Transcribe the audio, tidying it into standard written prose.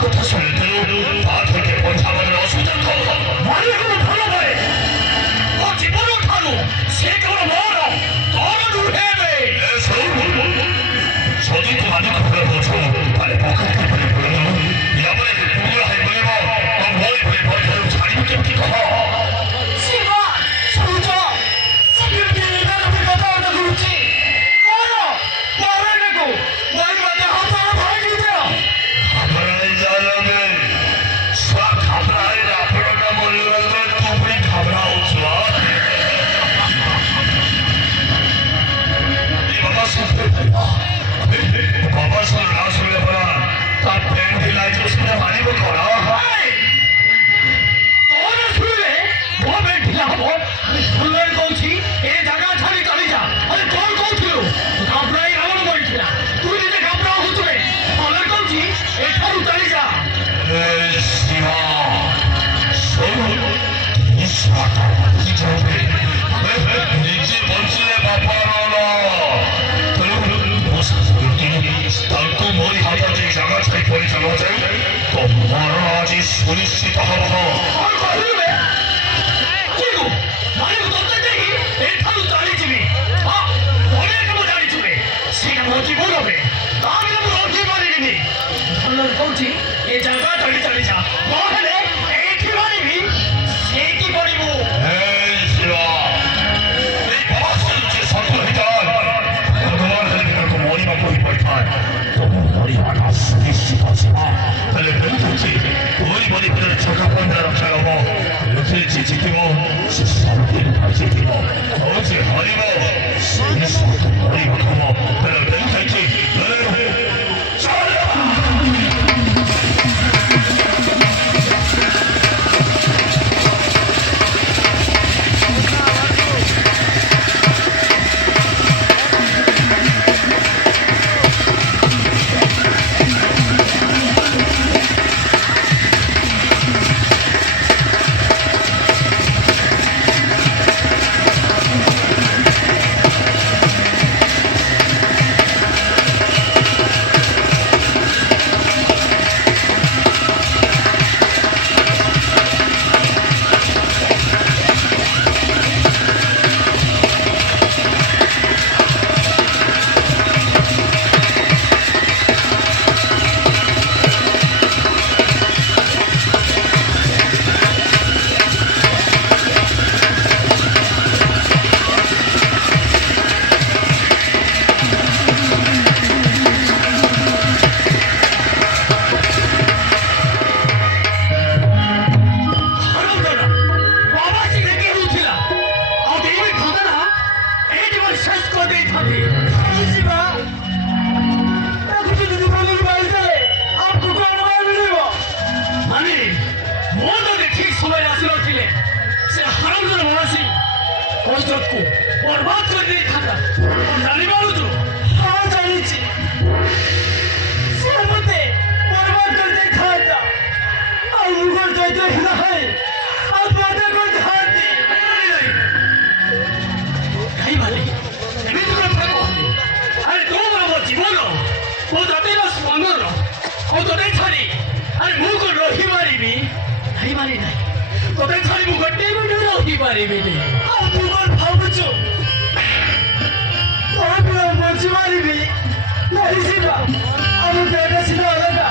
কথা শুনতে তা থেকে বোঝাবার অসুযোগ মানে কোনো ভালো পারে ও জীবন উঠানো সে কেবল মর তোর উঠেবে যদি তোমাদের খবর বোঝো তাহলে পকেটে করে বলে দাও এবারে পুরো হয় বলিব ভয় ভয় ভয় ভয় ছাড়িব কেমতি কহ শিবা সূর্য কেমতি এভাবে কথা বলতে ঘুরছি মারো মারো নাকো ভাই মাঝে হাত ভাই দিতে घबराई जालोगे स्वा घबराए राफड़ों का बोलेगा तो तुम भी घबराओ स्वा ये बाबा सुन ना सुने पड़ा तब पेंट हिलाई जो सुने मानी वो करा और सुने वो बैठिला हो सुनले कोची ए जगह छाड़ी चली जा अरे कौन कौन थियो घबराई आवन बैठिला तू जे घबराओ हुतले और कोची एठारु चली जा शिवा सुन इस बात की जाओगे नीचे पहुंचले बाबा रोना ताको मोरी हाथा जे जगह छाई पड़ी चलो जाए तो मरण आज सुनिश्चित हब और कहलुबे किगु माने तोते देही एठारु चली जिबी हां ओने केम जानि छुबे सेटा मोची बोलबे आमी तो रोटी मारिनी भल्लर कोची ए जगह चली चली जा मोहले एठी मारिबी सेठी पड़िबो शिवा এই বাসল যে সকল হিতাল ভগবান হেলিকপ্টার को मोरी में कोई बैठा है तो मोरी वाला सुनिश्चित আছে তাহলে বেলুচি ওই বলি পরে ছোটা পন্দা রক্ষা করব লুচি চিচিকিব সে শান্তি ভাজি দিব ও যে হরিব সে সকল মোরি মাখাব তাহলে বেলুচি চল बर्बाद कर दिए खाता जानी मारू तू हाँ जानी ची सरमते बर्बाद कर दिए खाता और मुगल जाते ही नहीं और बातें को खाती कहीं वाली अभी तो मैं फेंको अरे दो बाबा जीवनो वो जाते ना स्वांगरो वो तो नहीं छाड़ी अरे मुंह को रोही मारी भी नहीं मारी नहीं तो नहीं छाड़ी मुंह गड्ढे में नहीं रोही मारी भी नहीं अब मुगल भावचो और मेरा मर्जी मारी भी नहीं सीधा अब मैं कैसे सीधा लगा